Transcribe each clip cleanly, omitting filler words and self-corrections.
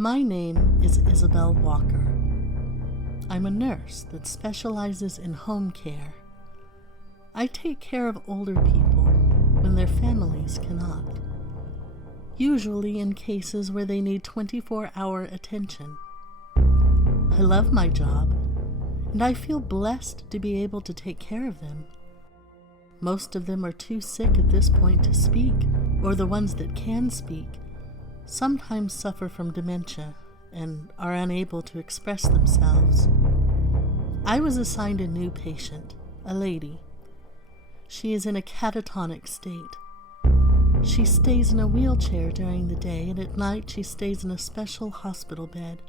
My name is Isabel Walker. I'm a nurse that specializes in home care. I take care of older people when their families cannot, usually in cases where they need 24-hour attention. I love my job, and I feel blessed to be able to take care of them. Most of them are too sick at this point to speak, or the ones that can speak sometimes suffer from dementia and are unable to express themselves. I was assigned a new patient, a lady. She is in a catatonic state. She stays in a wheelchair during the day, and at night she stays in a special hospital bed.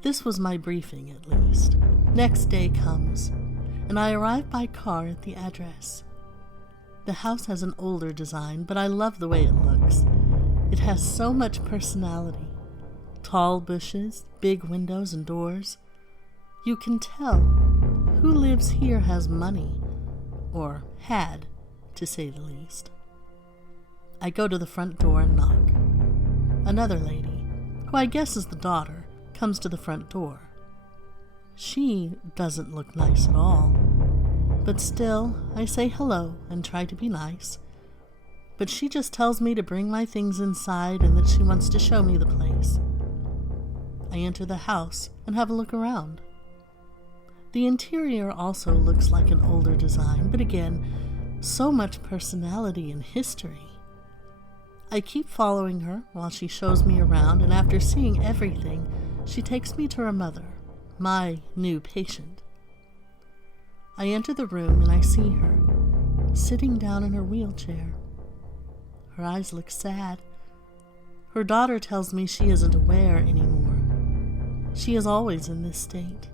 This was my briefing, at least. Next day comes, and I arrive by car at the address. The house has an older design, but I love the way it looks. It has so much personality. Tall bushes, big windows and doors. You can tell who lives here has money, or had, to say the least. I go to the front door and knock. Another lady, who I guess is the daughter, comes to the front door. She doesn't look nice at all, but still, I say hello and try to be nice. But she just tells me to bring my things inside and that she wants to show me the place. I enter the house and have a look around. The interior also looks like an older design, but again, so much personality and history. I keep following her while she shows me around, and after seeing everything, she takes me to her mother, my new patient. I enter the room and I see her, sitting down in her wheelchair. Her eyes look sad. Her daughter tells me she isn't aware anymore. She is always in this state.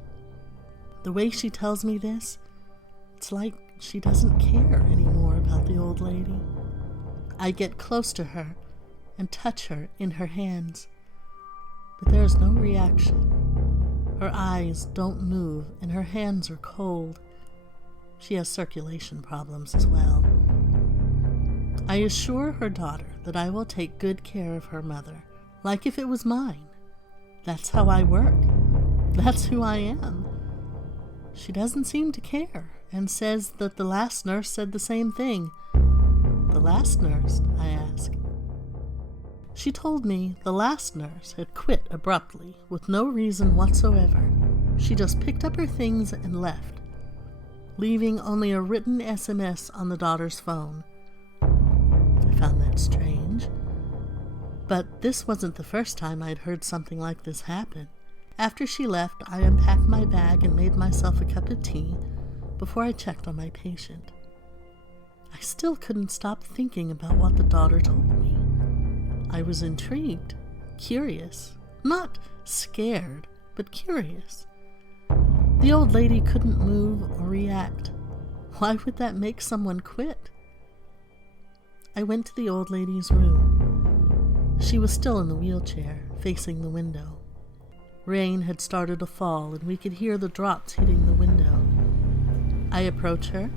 The way she tells me this, it's like she doesn't care anymore about the old lady. I get close to her and touch her in her hands, but there is no reaction. Her eyes don't move and her hands are cold. She has circulation problems as well. I assure her daughter that I will take good care of her mother, like if it was mine. That's how I work. That's who I am. She doesn't seem to care and says that the last nurse said the same thing. The last nurse? I ask. She told me the last nurse had quit abruptly with no reason whatsoever. She just picked up her things and left, leaving only a written SMS on the daughter's phone. I found that strange, but this wasn't the first time I'd heard something like this happen. After she left, I unpacked my bag and made myself a cup of tea before I checked on my patient. I still couldn't stop thinking about what the daughter told me. I was intrigued, curious, not scared, but curious. The old lady couldn't move or react. Why would that make someone quit? I went to the old lady's room. She was still in the wheelchair, facing the window. Rain had started to fall, and we could hear the drops hitting the window. I approach her,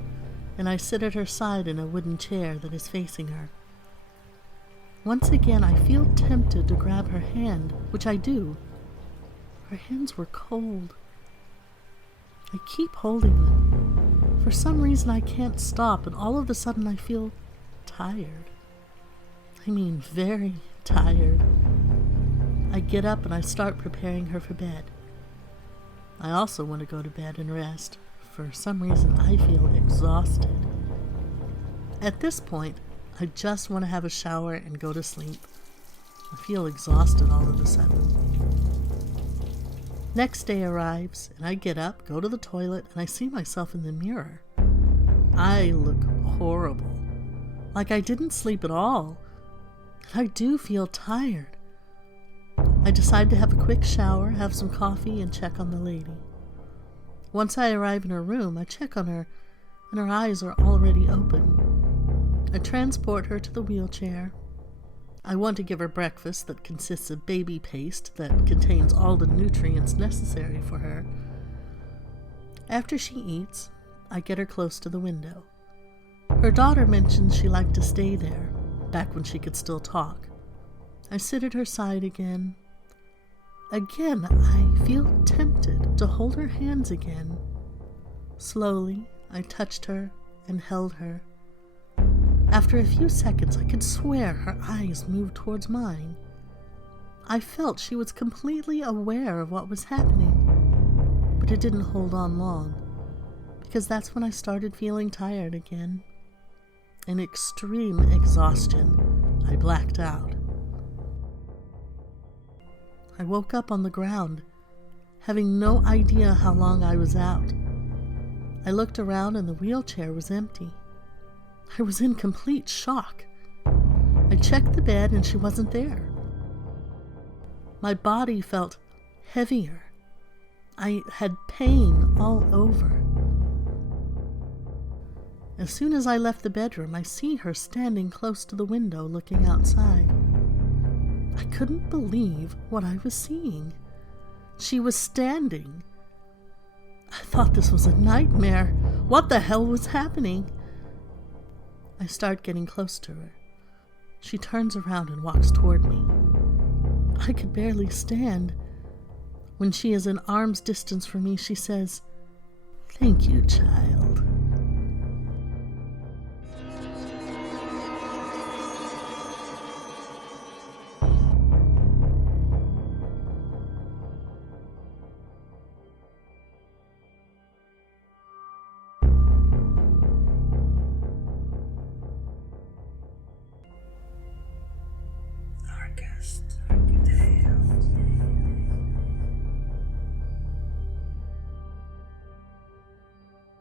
and I sit at her side in a wooden chair that is facing her. Once again, I feel tempted to grab her hand, which I do. Her hands were cold. I keep holding them. For some reason, I can't stop, and all of a sudden I feel tired. I mean, very tired. I get up and I start preparing her for bed. I also want to go to bed and rest. For some reason, I feel exhausted. At this point, I just want to have a shower and go to sleep. I feel exhausted all of a sudden. Next day arrives, and I get up, go to the toilet, and I see myself in the mirror. I look horrible. Like I didn't sleep at all. And I do feel tired. I decide to have a quick shower, have some coffee, and check on the lady. Once I arrive in her room, I check on her, and her eyes are already open. I transport her to the wheelchair. I want to give her breakfast that consists of baby paste that contains all the nutrients necessary for her. After she eats, I get her close to the window. Her daughter mentions she liked to stay there, back when she could still talk. I sit at her side again. Again, I feel tempted to hold her hands again. Slowly, I touched her and held her. After a few seconds, I could swear her eyes moved towards mine. I felt she was completely aware of what was happening, but it didn't hold on long, because that's when I started feeling tired again. In extreme exhaustion, I blacked out. I woke up on the ground, having no idea how long I was out. I looked around and the wheelchair was empty. I was in complete shock. I checked the bed and she wasn't there. My body felt heavier. I had pain all over. As soon as I left the bedroom, I see her standing close to the window looking outside. I couldn't believe what I was seeing. She was standing. I thought this was a nightmare. What the hell was happening? I start getting close to her. She turns around and walks toward me. I could barely stand. When she is an arm's distance from me, she says, "Thank you, child."